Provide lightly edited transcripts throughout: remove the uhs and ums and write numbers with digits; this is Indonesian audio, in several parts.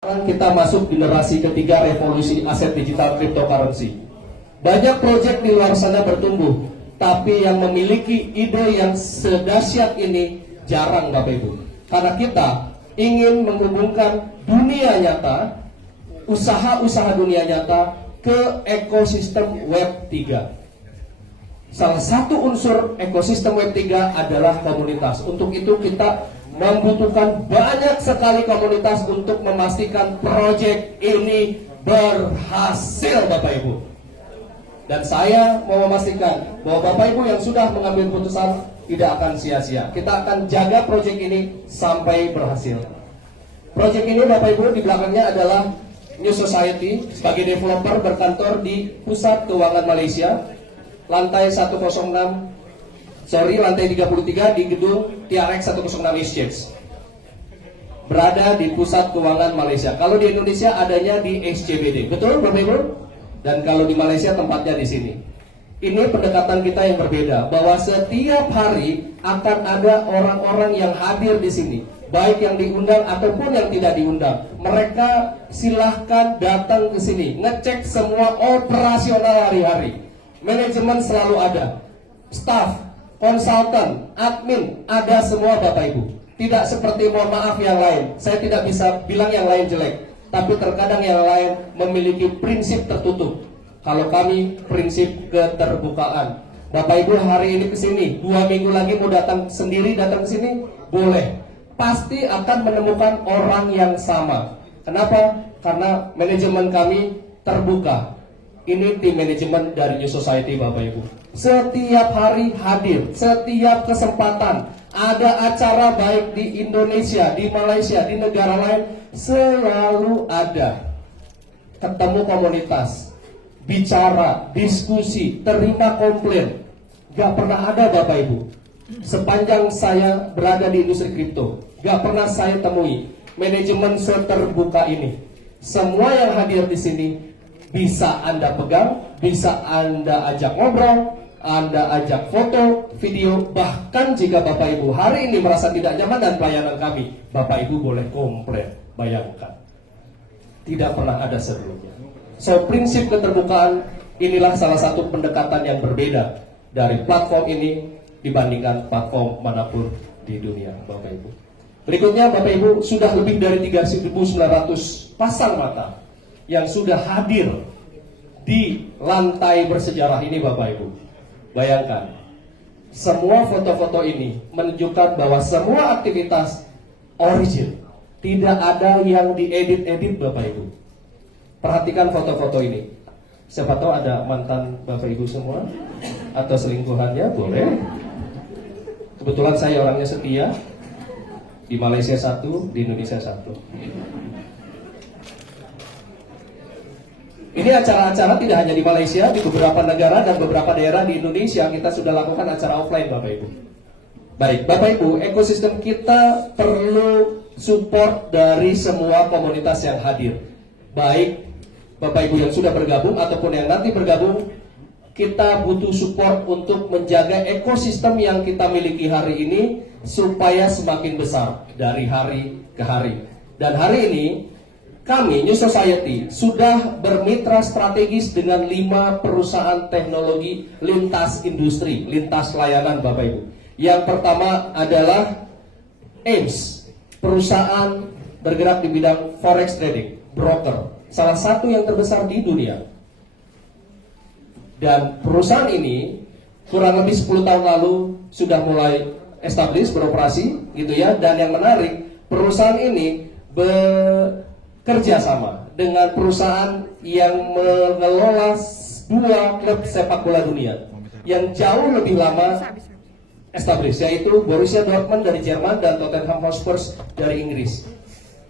Sekarang kita masuk generasi ketiga revolusi aset digital cryptocurrency. Banyak proyek di luar sana bertumbuh, tapi yang memiliki ide yang sedahsyat ini jarang, Bapak Ibu. Karena kita ingin menghubungkan dunia nyata, usaha-usaha dunia nyata ke ekosistem Web 3. Salah satu unsur ekosistem Web 3 adalah komunitas. Untuk itu kita membutuhkan banyak sekali komunitas untuk memastikan proyek ini berhasil, Bapak Ibu. Dan saya mau memastikan bahwa Bapak Ibu yang sudah mengambil putusan tidak akan sia-sia. Kita akan jaga proyek ini sampai berhasil. Proyek ini, Bapak Ibu, di belakangnya adalah New Society sebagai developer berkantor di Pusat Keuangan Malaysia, lantai 33 di gedung TRX 106 Exchange. Berada di Pusat Keuangan Malaysia. Kalau di Indonesia adanya di SCBD. Betul, Bapak Ibu? Dan kalau di Malaysia tempatnya di sini. Ini pendekatan kita yang berbeda, bahwa setiap hari akan ada orang-orang yang hadir di sini, baik yang diundang ataupun yang tidak diundang. Mereka silahkan datang ke sini, ngecek semua operasional hari-hari. Manajemen selalu ada, staff, konsultan, admin, ada semua, Bapak Ibu. Tidak seperti, mohon maaf, yang lain. Saya tidak bisa bilang yang lain jelek, tapi terkadang yang lain memiliki prinsip tertutup. Kalau kami prinsip keterbukaan. Bapak Ibu hari ini ke sini, 2 minggu lagi mau datang sendiri, datang ke sini, boleh. Pasti akan menemukan orang yang sama. Kenapa? Karena manajemen kami terbuka. Ini tim manajemen dari New Society, Bapak Ibu. Setiap hari hadir, setiap kesempatan ada acara baik di Indonesia, di Malaysia, di negara lain, selalu ada. Ketemu komunitas, bicara, diskusi, terima komplain. Gak pernah ada, Bapak Ibu, sepanjang saya berada di industri kripto, gak pernah saya temui manajemen seterbuka ini. Semua yang hadir di sini bisa Anda pegang, bisa Anda ajak ngobrol, Anda ajak foto, video. Bahkan jika Bapak Ibu hari ini merasa tidak nyaman dan pelayanan kami, Bapak Ibu boleh komplain. Bayangkan, tidak pernah ada sebelumnya. So, prinsip keterbukaan inilah salah satu pendekatan yang berbeda dari platform ini dibandingkan platform manapun di dunia, Bapak Ibu. Berikutnya, Bapak Ibu, sudah lebih dari 3.900 pasang mata yang sudah hadir di lantai bersejarah ini, Bapak Ibu. Bayangkan, semua foto-foto ini menunjukkan bahwa semua aktivitas origin, tidak ada yang diedit-edit, Bapak Ibu. Perhatikan foto-foto ini. Siapa tahu ada mantan Bapak Ibu semua atau selingkuhannya, boleh. Kebetulan saya orangnya setia. Di Malaysia 1, di Indonesia 1. Ini acara-acara tidak hanya di Malaysia, di beberapa negara dan beberapa daerah di Indonesia kita sudah lakukan acara offline, Bapak Ibu. Baik, Bapak Ibu, ekosistem kita perlu support dari semua komunitas yang hadir. Baik Bapak Ibu yang sudah bergabung ataupun yang nanti bergabung, kita butuh support untuk menjaga ekosistem yang kita miliki hari ini supaya semakin besar dari hari ke hari. Dan hari ini kami, New Society, sudah bermitra strategis dengan 5 perusahaan teknologi lintas industri, lintas layanan, Bapak Ibu. Yang pertama adalah AIMS, perusahaan bergerak di bidang forex trading, broker, salah satu yang terbesar di dunia. Dan perusahaan ini kurang lebih 10 tahun lalu sudah mulai established, beroperasi gitu ya. Dan yang menarik, perusahaan ini bekerja sama dengan perusahaan yang mengelola 2 klub sepak bola dunia yang jauh lebih lama established, yaitu Borussia Dortmund dari Jerman dan Tottenham Hotspur dari Inggris.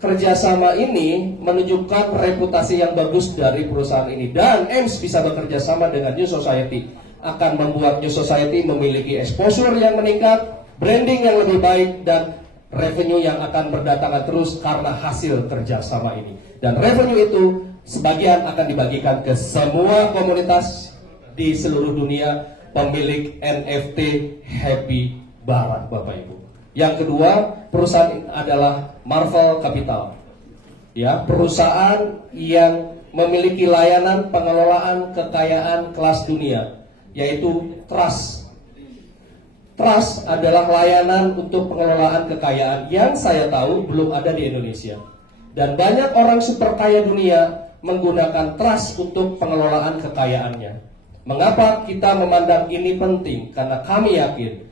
Kerjasama ini menunjukkan reputasi yang bagus dari perusahaan ini. Dan AIMS bisa bekerja sama dengan New Society, akan membuat New Society memiliki exposure yang meningkat, branding yang lebih baik, dan revenue yang akan berdatangan terus karena hasil kerjasama ini. Dan revenue itu sebagian akan dibagikan ke semua komunitas di seluruh dunia pemilik NFT Happy Barat, Bapak Ibu. Yang kedua, perusahaan adalah Marvel Capital. ya, perusahaan yang memiliki layanan pengelolaan kekayaan kelas dunia, yaitu trust. Trust adalah layanan untuk pengelolaan kekayaan yang saya tahu belum ada di Indonesia. Dan banyak orang super kaya dunia menggunakan trust untuk pengelolaan kekayaannya. Mengapa kita memandang ini penting? Karena kami yakin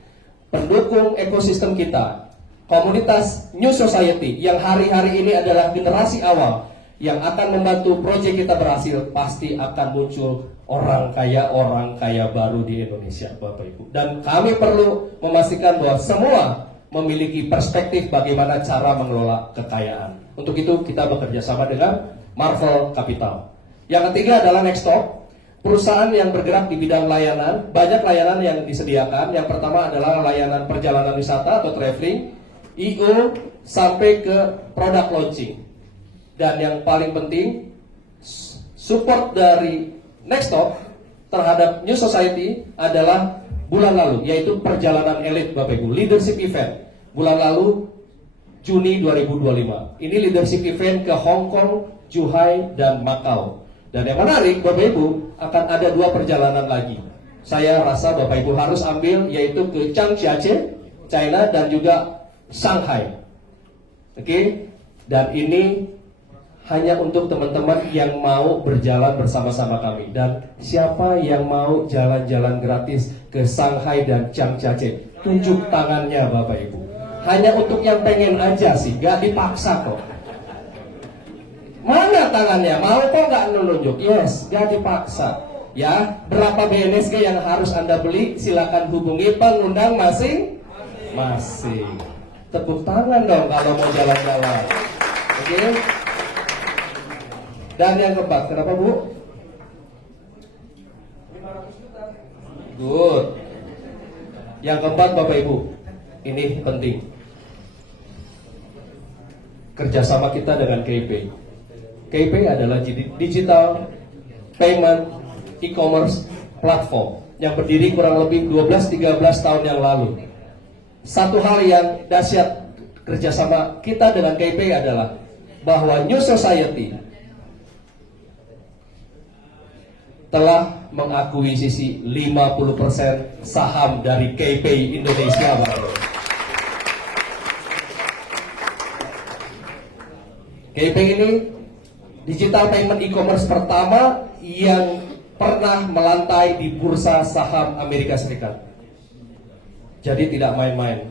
pendukung ekosistem kita, komunitas New Society yang hari-hari ini adalah generasi awal yang akan membantu proyek kita berhasil, pasti akan muncul orang kaya baru di Indonesia, Bapak Ibu. Dan kami perlu memastikan bahwa semua memiliki perspektif bagaimana cara mengelola kekayaan. Untuk itu kita bekerja sama dengan Marvel Capital. Yang ketiga adalah Nextop, perusahaan yang bergerak di bidang layanan. Banyak layanan yang disediakan. Yang pertama adalah layanan perjalanan wisata atau traveling, IO sampai ke product launching. Dan yang paling penting, support dari Nextop terhadap New Society adalah bulan lalu, yaitu perjalanan elit, Bapak Ibu, leadership event. Bulan lalu Juni 2025. Ini leadership event ke Hong Kong, Zhuhai, dan Macau. Dan yang menarik, Bapak Ibu, akan ada 2 perjalanan lagi. Saya rasa Bapak Ibu harus ambil, yaitu ke Changjiajie, China, dan juga Shanghai. Oke? Dan ini hanya untuk teman-teman yang mau berjalan bersama-sama kami. Dan siapa yang mau jalan-jalan gratis ke Shanghai dan Changjiajie? Tunjuk tangannya, Bapak Ibu. Hanya untuk yang pengen aja sih, gak dipaksa kok. Mana tangannya? Mau kok gak nunjuk? Yes, gak dipaksa. Ya, berapa BNSG yang harus Anda beli? Silakan hubungi pengundang masing-masing. Tepuk tangan dong kalau mau jalan-jalan. Oke? Dan yang keempat, kenapa Bu? 500 juta. Good. Yang keempat, Bapak Ibu, ini penting. Kerjasama kita dengan KP. KP adalah digital payment e-commerce platform yang berdiri kurang lebih 12-13 tahun yang lalu. Satu hal yang dahsyat kerjasama kita dengan KP adalah bahwa New Society telah mengakuisisi 50% saham dari KP Indonesia, Bapak. KP ini digital payment e-commerce pertama yang pernah melantai di bursa saham Amerika Serikat. Jadi tidak main-main.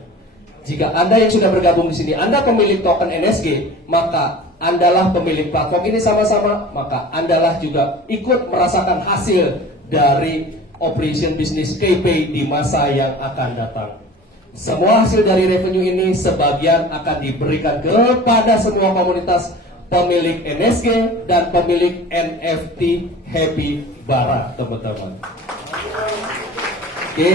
Jika Anda yang sudah bergabung di sini, Anda pemilik token NSG, maka Andalah pemilik platform ini sama-sama, maka Andalah juga ikut merasakan hasil dari operation bisnis KP di masa yang akan datang. Semua hasil dari revenue ini sebagian akan diberikan kepada semua komunitas pemilik NSG dan pemilik NFT Happy Bara, teman-teman. Oke,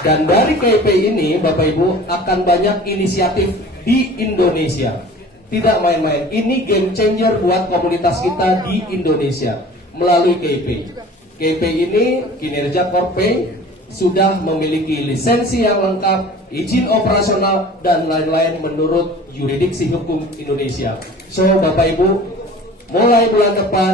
dan dari KP ini Bapak Ibu akan banyak inisiatif di Indonesia. Tidak main-main, ini game changer buat komunitas kita di Indonesia melalui KP. KP ini kinerja Korpay sudah memiliki lisensi yang lengkap, izin operasional, dan lain-lain menurut yurisdiksi hukum Indonesia. So, Bapak Ibu, mulai bulan depan,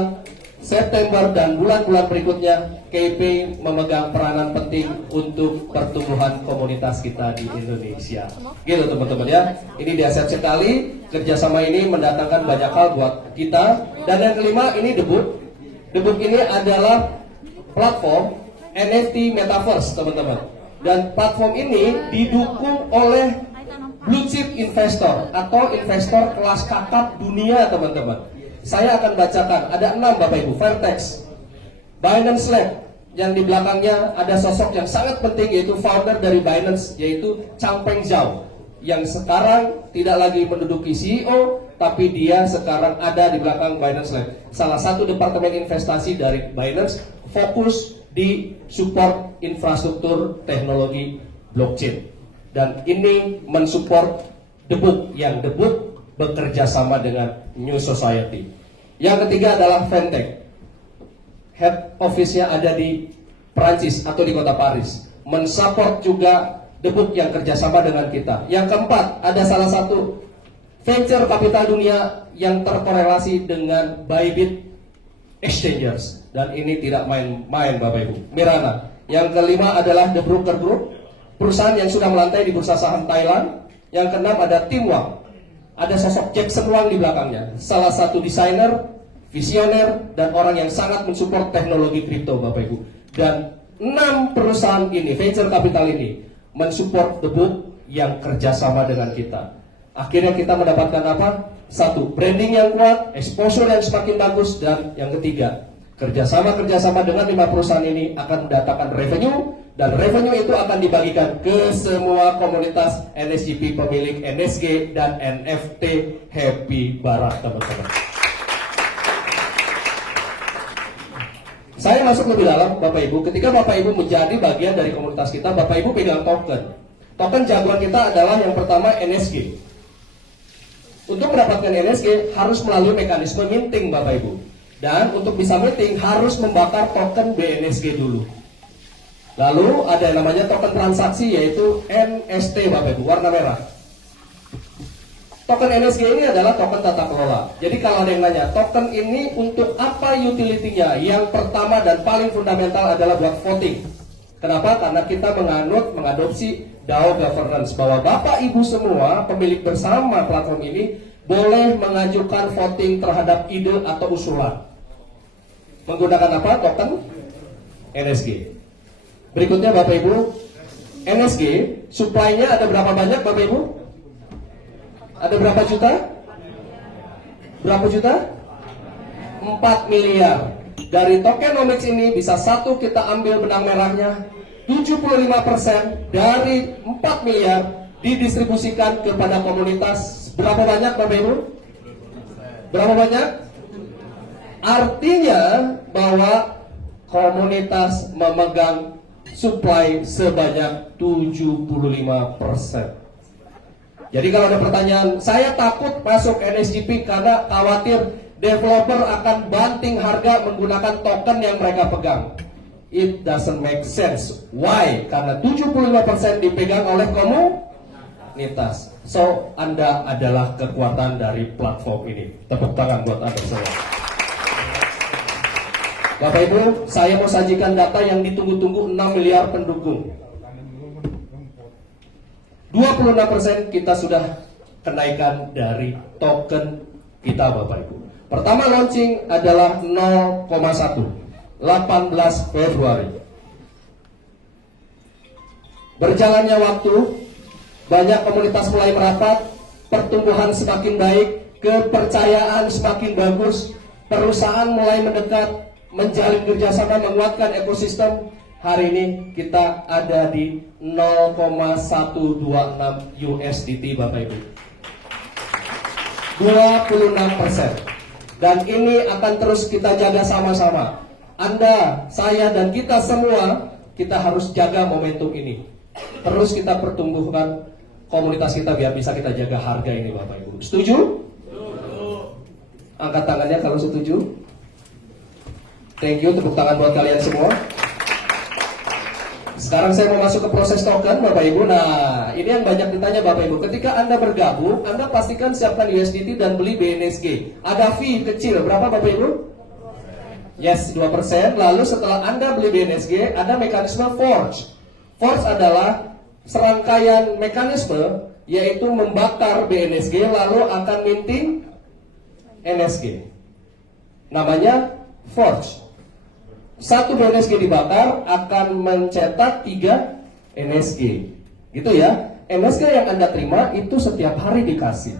September dan bulan-bulan berikutnya, KP memegang peranan penting untuk pertumbuhan komunitas kita di Indonesia. Gitu teman-teman ya, ini dahsyat sekali, kerjasama ini mendatangkan banyak hal buat kita. Dan yang kelima, ini debut. Debut ini adalah platform NFT Metaverse, teman-teman. Dan platform ini didukung oleh blue chip investor atau investor kelas kakap dunia, teman-teman. Saya akan bacakan, ada 6 Bapak Ibu. Vertex, Binance Lab, yang di belakangnya ada sosok yang sangat penting, yaitu founder dari Binance, yaitu Changpeng Zhao, yang sekarang tidak lagi menduduki CEO, tapi dia sekarang ada di belakang Binance Lab, salah satu departemen investasi dari Binance, fokus di support infrastruktur teknologi blockchain. Dan ini mensupport debut, yang debut bekerja sama dengan New Society. Yang ketiga adalah Fintech. Head office-nya ada di Perancis atau di kota Paris. Mensupport juga debut yang kerjasama dengan kita. Yang keempat, ada salah satu venture capital dunia yang terkorelasi dengan Bybit Exchangers, dan ini tidak main-main Bapak Ibu. Mirana. Yang kelima adalah The Broker Group, perusahaan yang sudah melantai di bursa saham Thailand. Yang keenam ada Tim Wang, ada sosok Jackson Wang di belakangnya, salah satu desainer, visioner, dan orang yang sangat mensupport teknologi kripto Bapak Ibu. Dan 6 perusahaan ini, venture capital ini, mensupport The Book yang kerjasama dengan kita. Akhirnya kita mendapatkan apa? 1, branding yang kuat, exposure yang semakin bagus, dan yang ketiga, kerjasama dengan 5 perusahaan ini akan mendatangkan revenue, dan revenue itu akan dibagikan ke semua komunitas NSGP pemilik NSG dan NFT Happy Barat, teman-teman. Saya masuk lebih dalam Bapak Ibu. Ketika Bapak Ibu menjadi bagian dari komunitas kita, Bapak Ibu pegang token. Token jagoan kita adalah yang pertama NSG. Untuk mendapatkan NSG harus melalui mekanisme minting Bapak Ibu. Dan untuk bisa minting harus membakar token BNSG dulu. Lalu ada yang namanya token transaksi, yaitu NST Bapak Ibu, warna merah. Token NSG ini adalah token tata kelola. Jadi kalau ada yang nanya, token ini untuk apa utility-nya? Yang pertama dan paling fundamental adalah buat voting. Kenapa? Karena kita mengadopsi DAO governance, bahwa Bapak Ibu semua pemilik bersama platform ini boleh mengajukan voting terhadap ide atau usulan. Menggunakan apa? Token NSG. Berikutnya Bapak Ibu, NSG supply-nya ada berapa banyak Bapak Ibu? Ada berapa juta? Berapa juta? 4 miliar. Dari tokenomics ini bisa satu kita ambil benang merahnya, 75% dari 4 miliar didistribusikan kepada komunitas. Berapa banyak Bapak Ibu? Berapa banyak? Artinya bahwa komunitas memegang supply sebanyak 75%. Jadi kalau ada pertanyaan, saya takut masuk NSGP karena khawatir developer akan banting harga menggunakan token yang mereka pegang. It doesn't make sense. Why? Karena 75% dipegang oleh komunitas. So, Anda adalah kekuatan dari platform ini. Tepuk tangan buat Anda semua. Bapak Ibu, saya mau sajikan data yang ditunggu-tunggu 6 miliar pendukung. 26% kita sudah kenaikan dari token kita Bapak Ibu. Pertama launching adalah 0,1 18 Februari. Berjalannya waktu, banyak komunitas mulai merapat, pertumbuhan semakin baik, kepercayaan semakin bagus, perusahaan mulai mendekat, menjalin kerjasama, menguatkan ekosistem. Hari ini kita ada di 0,126 USDT Bapak Ibu, 26%. Dan ini akan terus kita jaga sama-sama. Anda, saya, dan kita semua, kita harus jaga momentum ini. Terus kita pertumbuhkan komunitas kita biar bisa kita jaga harga ini Bapak Ibu. Setuju? Angkat tangannya kalau setuju. Thank you, tepuk tangan buat kalian semua. Sekarang saya mau masuk ke proses token Bapak Ibu. Nah, ini yang banyak ditanya Bapak Ibu. Ketika Anda bergabung, Anda pastikan siapkan USDT dan beli BNSG. Ada fee kecil, berapa Bapak Ibu? Yes, 2%. Lalu setelah Anda beli BNSG, ada mekanisme forge. Forge adalah serangkaian mekanisme, yaitu membakar BNSG lalu akan minting NSG. Namanya forge. Satu BNSG dibakar akan mencetak 3 NSG. Gitu ya. NSG yang Anda terima itu setiap hari dikasih.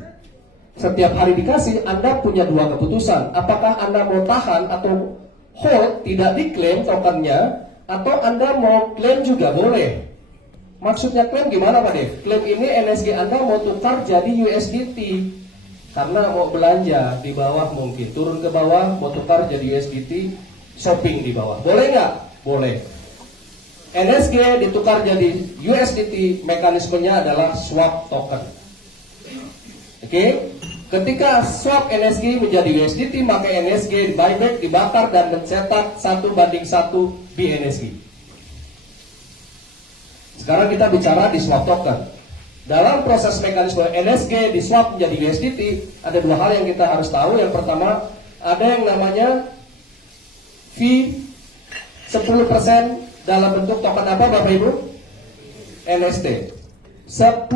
Setiap hari dikasih, Anda punya 2 keputusan. Apakah Anda mau tahan atau hold, tidak diklaim tokennya, atau Anda mau klaim juga boleh. Maksudnya klaim gimana Pak Dev? Klaim ini NSG Anda mau tukar jadi USDT. Karena mau belanja di bawah mungkin. Turun ke bawah, mau tukar jadi USDT. Shopping di bawah, boleh nggak? Boleh. NSG ditukar jadi USDT, mekanismenya adalah swap token. Oke? Ketika swap NSG menjadi USDT, maka NSG buyback, dibakar dan mencetak 1:1 BNSG. Sekarang kita bicara di swap token. Dalam proses mekanisme NSG di swap menjadi USDT, ada dua hal yang kita harus tahu. Yang pertama, ada yang namanya fee 10% dalam bentuk token apa Bapak Ibu? NST. 10%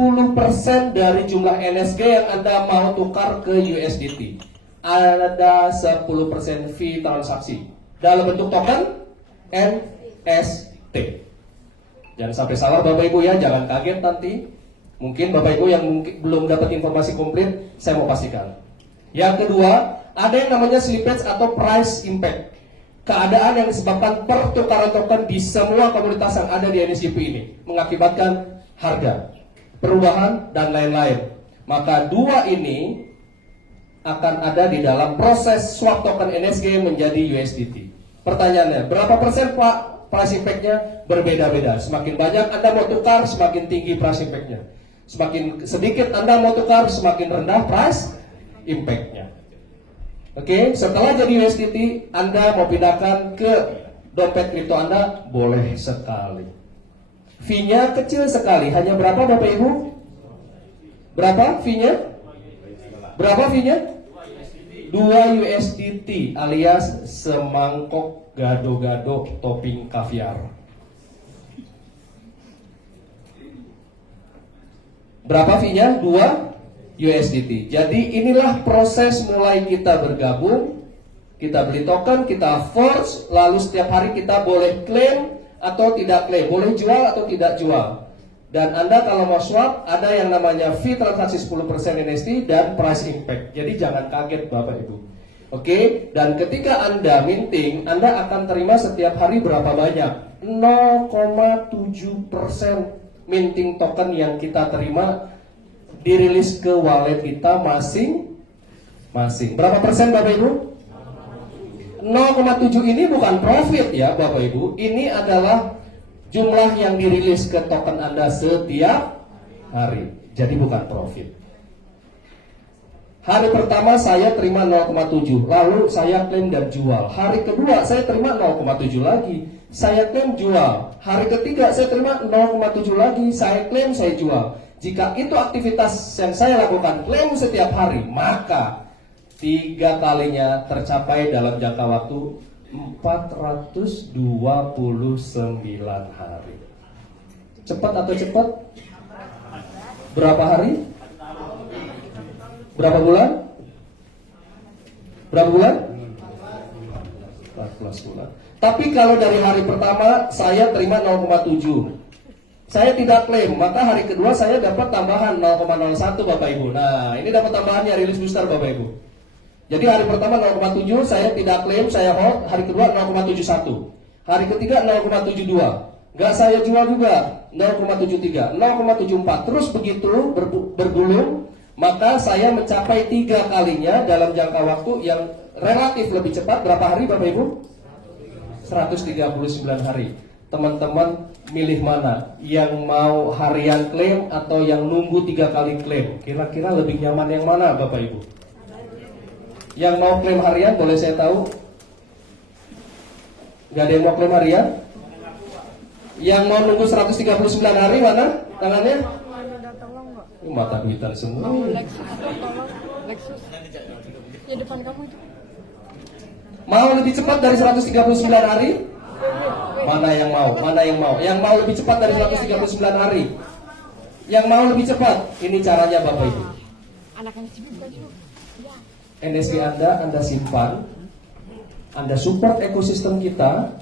dari jumlah NSG yang Anda mau tukar ke USDT. Ada 10% fee transaksi dalam bentuk token NST. Jangan sampai salah Bapak Ibu ya, jangan kaget nanti. Mungkin Bapak Ibu yang belum dapat informasi komplit, saya mau pastikan. Yang kedua, ada yang namanya slippage atau price impact. Keadaan yang disebabkan pertukaran token di semua komunitas yang ada di NSGP ini mengakibatkan harga, perubahan, dan lain-lain. Maka dua ini akan ada di dalam proses swap token NSG menjadi USDT. Pertanyaannya, berapa persen Pak price impact-nya? Berbeda-beda. Semakin banyak Anda mau tukar, semakin tinggi price impact-nya. Semakin sedikit Anda mau tukar, semakin rendah price impact-nya. Oke, setelah jadi USDT, Anda mau pindahkan ke dompet kripto Anda, boleh sekali. Fee-nya kecil sekali, hanya berapa Bapak Ibu? Berapa fee-nya? Berapa fee-nya? 2 USDT alias semangkok gado-gado topping kaviar. Berapa fee-nya? 2 USDT. Jadi inilah proses mulai kita bergabung, kita beli token, kita forge, lalu setiap hari kita boleh claim atau tidak claim, boleh jual atau tidak jual. Dan Anda kalau mau swap, ada yang namanya fee transaksi 10% NST dan price impact. Jadi jangan kaget Bapak Ibu. Oke, dan ketika Anda minting, Anda akan terima setiap hari berapa banyak? 0,7% minting token yang kita terima dirilis ke wallet kita masing-masing. Berapa persen Bapak Ibu? 0,7 ini bukan profit ya Bapak Ibu. Ini adalah jumlah yang dirilis ke token Anda setiap hari. Jadi bukan profit. Hari pertama saya terima 0,7, lalu saya klaim dan jual. Hari kedua saya terima 0,7 lagi, saya klaim jual. Hari ketiga saya terima 0,7 lagi, saya klaim saya jual. Jika itu aktivitas yang saya lakukan klaim setiap hari, maka 3 kalinya tercapai dalam jangka waktu 429 hari. Cepat atau cepat? Berapa hari? Berapa bulan? Berapa bulan? 14 bulan. Tapi kalau dari hari pertama saya terima 0,7, saya tidak klaim, maka hari kedua saya dapat tambahan 0,01 Bapak Ibu. Nah, ini dapat tambahannya rilis booster Bapak Ibu. Jadi hari pertama 0,7 saya tidak klaim, saya hold. Hari kedua 0,71. Hari ketiga 0,72. Nggak saya jual juga 0,73, 0,74. Terus begitu bergulung, maka saya mencapai 3 kalinya dalam jangka waktu yang relatif lebih cepat. Berapa hari Bapak Ibu? 139 hari. Teman-teman milih mana? Yang mau harian klaim atau yang nunggu 3 kali klaim? Kira-kira lebih nyaman yang mana Bapak Ibu? Yang mau klaim harian boleh saya tahu? Gak ada yang mau klaim harian? Yang mau nunggu 139 hari mana? Tangannya? Mata duitan semua. Lexus. Ya depan kamu itu. Mau lebih cepat dari 139 hari? Mana yang mau? Mana yang mau? Yang mau lebih cepat dari 139 hari? Yang mau lebih cepat? Ini caranya Bapak Ibu. Anak yang sibuk kan juga. NSG Anda simpan, Anda support ekosistem kita,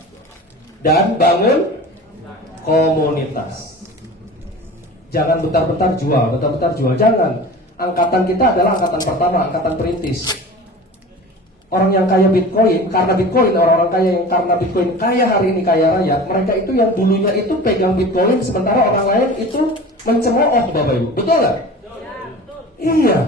dan bangun komunitas. Jangan bentar-bentar jual, jangan. Angkatan kita adalah angkatan pertama, angkatan perintis. Orang yang kaya Bitcoin, karena Bitcoin, orang-orang kaya yang karena Bitcoin kaya hari ini, kaya raya, mereka itu yang dulunya itu pegang Bitcoin, sementara orang lain itu mencemooh Bapak Ibu. Betul nggak? Ya, betul. Iya,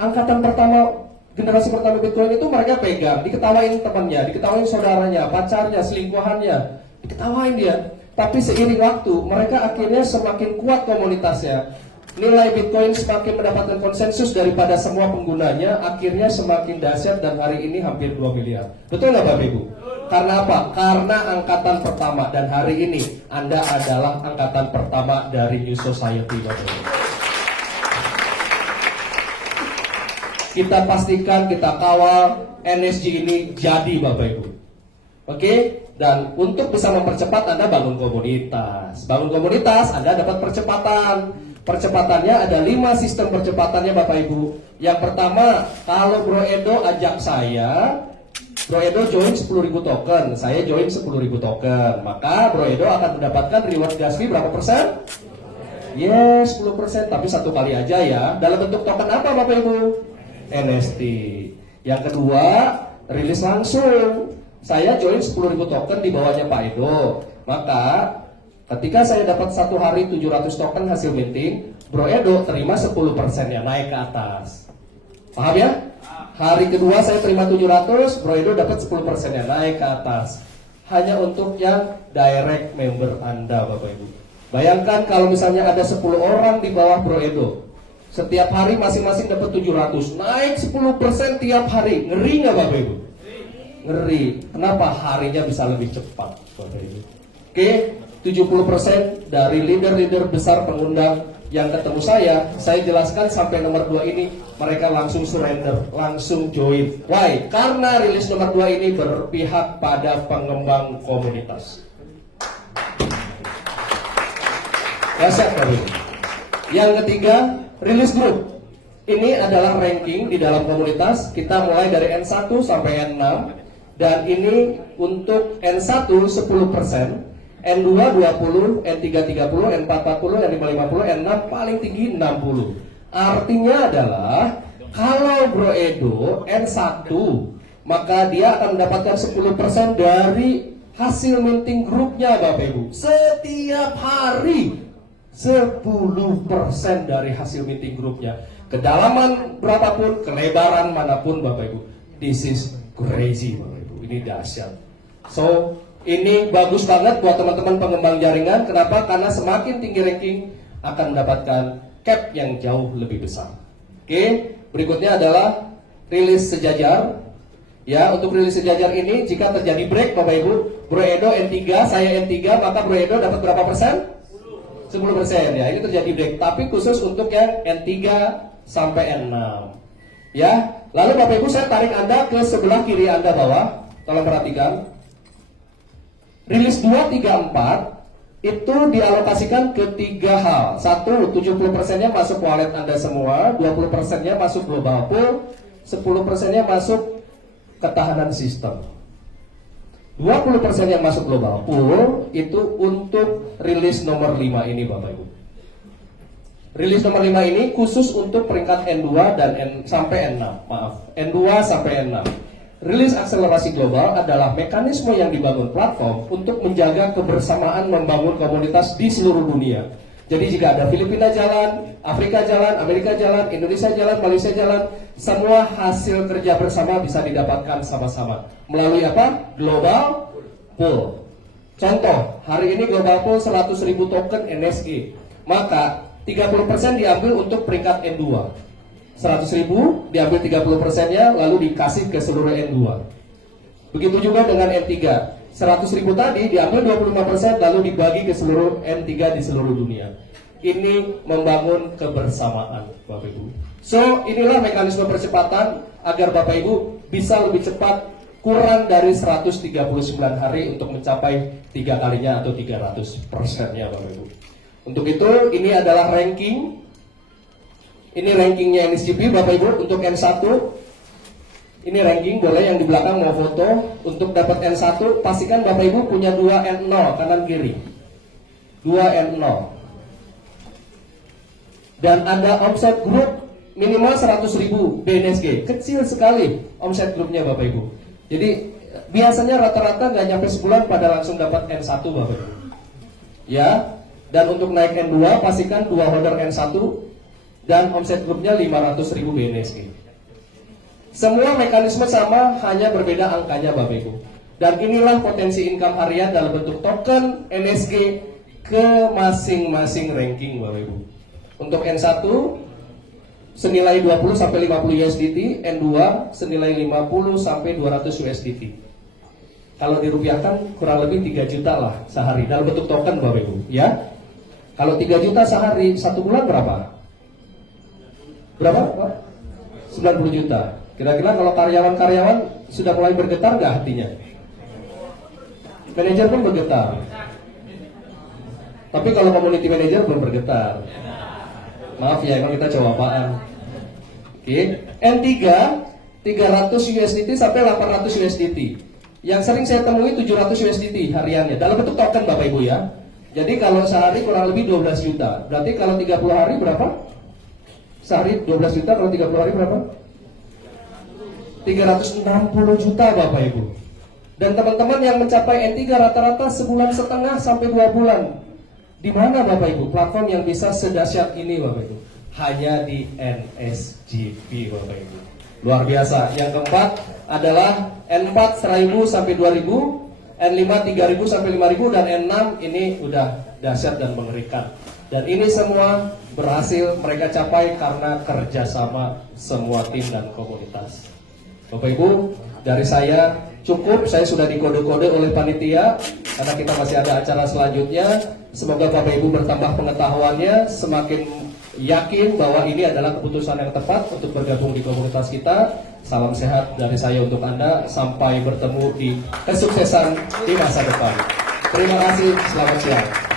angkatan pertama, generasi pertama Bitcoin itu mereka pegang, diketawain temannya, diketawain saudaranya, pacarnya, selingkuhannya, diketawain dia. Tapi seiring waktu, mereka akhirnya semakin kuat komunitasnya. Nilai Bitcoin semakin mendapatkan konsensus daripada semua penggunanya, akhirnya semakin dahsyat dan hari ini hampir 2 miliar. Betul nggak Bapak Ibu? Karena apa? Karena angkatan pertama, dan hari ini Anda adalah angkatan pertama dari New Society Bapak Ibu. kita pastikan, kita kawal NSG ini jadi Bapak Ibu. Oke, dan untuk bisa mempercepat Anda bangun komunitas. Bangun komunitas Anda dapat percepatan. Percepatannya ada 5 sistem percepatannya Bapak Ibu. Yang pertama, kalau Bro Edo ajak saya, Bro Edo join 10.000 token, saya join 10.000 token, maka Bro Edo akan mendapatkan reward gas fee berapa persen? Yes, 10%, tapi satu kali aja ya. Dalam bentuk token apa Bapak Ibu? NST. Yang kedua, rilis langsung. Saya join 10.000 token di bawahnya Pak Edo. Maka ketika saya dapat satu hari 700 token hasil minting, Bro Edo terima 10% ya, naik ke atas. Paham ya? Hari kedua saya terima 700, Bro Edo dapat 10% ya, naik ke atas. Hanya untuk yang direct member Anda Bapak Ibu. Bayangkan kalau misalnya ada 10 orang di bawah Bro Edo, setiap hari masing-masing dapat 700, naik 10% tiap hari. Ngeri nggak Bapak Ibu? Ngeri. Kenapa? Harinya bisa lebih cepat Bapak Ibu. Oke, 70% dari leader-leader besar pengundang yang ketemu saya jelaskan sampai nomor 2 ini, mereka langsung surrender, langsung join. Why? Karena rilis nomor 2 ini berpihak pada pengembang komunitas. Dahsyat Bapak Ibu. Yang ketiga, rilis grup. Ini adalah ranking di dalam komunitas. Kita mulai dari N1 sampai N6. Dan ini untuk N1 10%, N2 20, N3 30, N4 40, N5 50, N6 paling tinggi 60. Artinya adalah kalau Bro Edo N1, maka dia akan mendapatkan 10% dari hasil minting grupnya Bapak Ibu. Setiap hari 10% dari hasil minting grupnya. Kedalaman berapapun, kelebaran manapun Bapak Ibu. This is crazy Bapak Ibu. Ini dahsyat. So, ini bagus banget buat teman-teman pengembang jaringan. Kenapa? Karena semakin tinggi ranking akan mendapatkan cap yang jauh lebih besar. Oke, berikutnya adalah rilis sejajar. Ya, untuk rilis sejajar ini jika terjadi break Bapak Ibu, Bro Edo N3, saya N3, maka Bro Edo dapat berapa persen? 10% ya. Ini terjadi break, tapi khusus untuk yang N3 sampai N6. Ya, lalu Bapak Ibu saya tarik Anda ke sebelah kiri Anda bawah. Tolong perhatikan. Rilis 2, 3, 4 itu dialokasikan ke 3 hal. 1, 70%-nya masuk wallet Anda semua, 20%-nya masuk global pool, 10%-nya masuk ketahanan sistem. 20% yang masuk global pool itu untuk rilis nomor 5 ini Bapak Ibu. Rilis nomor 5 ini khusus untuk peringkat N2 dan sampai N6. Maaf, N2 sampai N6. Rilis akselerasi global adalah mekanisme yang dibangun platform untuk menjaga kebersamaan membangun komunitas di seluruh dunia. Jadi jika ada Filipina jalan, Afrika jalan, Amerika jalan, Indonesia jalan, Malaysia jalan, semua hasil kerja bersama bisa didapatkan sama-sama. Melalui apa? Global Pool. Contoh, hari ini Global Pool 100.000 token NSG. Maka 30% diambil untuk peringkat N2. 100.000 diambil 30%-nya lalu dikasih ke seluruh N2. Begitu juga dengan N3. 100.000 tadi diambil 25% lalu dibagi ke seluruh N3 di seluruh dunia. Ini membangun kebersamaan Bapak Ibu. So, inilah mekanisme percepatan agar Bapak Ibu bisa lebih cepat, kurang dari 139 hari untuk mencapai 3 kalinya atau 300%-nya Bapak Ibu. Untuk itu, ini adalah ranking. Ini rankingnya NSGP Bapak Ibu. Untuk N1 ini ranking, boleh yang di belakang mau foto. Untuk dapat N1 pastikan Bapak Ibu punya 2 N0 kanan kiri, 2 N0. Dan ada omset grup minimal 100.000 BNSG. Kecil sekali omset grupnya Bapak Ibu. Jadi biasanya rata-rata nggak nyampe sebulan pada langsung dapat N1 Bapak Ibu. Ya. Dan untuk naik N2 pastikan 2 holder N1 dan omset grupnya 500.000 BNSG. Semua mekanisme sama, hanya berbeda angkanya Bapak Ibu. Dan inilah potensi income harian dalam bentuk token NSG ke masing-masing ranking Bapak Ibu. Untuk N1 senilai 20 sampai 50 USDT, N2 senilai 50 sampai 200 USDT. Kalau dirupiahkan kurang lebih 3 juta lah sehari dalam bentuk token Bapak Ibu, ya. Kalau 3 juta sehari, 1 bulan berapa? Berapa Pak? 9 90 juta. Kira-kira kalau karyawan-karyawan sudah mulai bergetar nggak hatinya? Manajer pun bergetar. Tapi kalau community manager belum bergetar. Maaf ya, emang kita coba apaan? Oke, N3 300 USDT sampai 800 USDT. Yang sering saya temui 700 USDT hariannya dalam bentuk token Bapak Ibu ya. Jadi kalau sehari kurang lebih 12 juta. Berarti kalau 30 hari berapa? Sehari 12 juta, kalau 30 hari berapa? 360 juta Bapak Ibu. Dan teman-teman yang mencapai N3 rata-rata sebulan setengah sampai 2 bulan. Di mana Bapak Ibu platform yang bisa sedahsyat ini Bapak Ibu? Hanya di NSGP Bapak Ibu. Luar biasa. Yang keempat adalah N4 1000 sampai 2000, N5 3000 sampai 5000, dan N6 ini udah dahsyat dan mengerikan. Dan ini semua berhasil mereka capai karena kerjasama semua tim dan komunitas. Bapak Ibu, dari saya cukup. Saya sudah dikode-kode oleh panitia karena kita masih ada acara selanjutnya. Semoga Bapak Ibu bertambah pengetahuannya, semakin yakin bahwa ini adalah keputusan yang tepat untuk bergabung di komunitas kita. Salam sehat dari saya untuk Anda. Sampai bertemu di kesuksesan di masa depan. Terima kasih, selamat siang.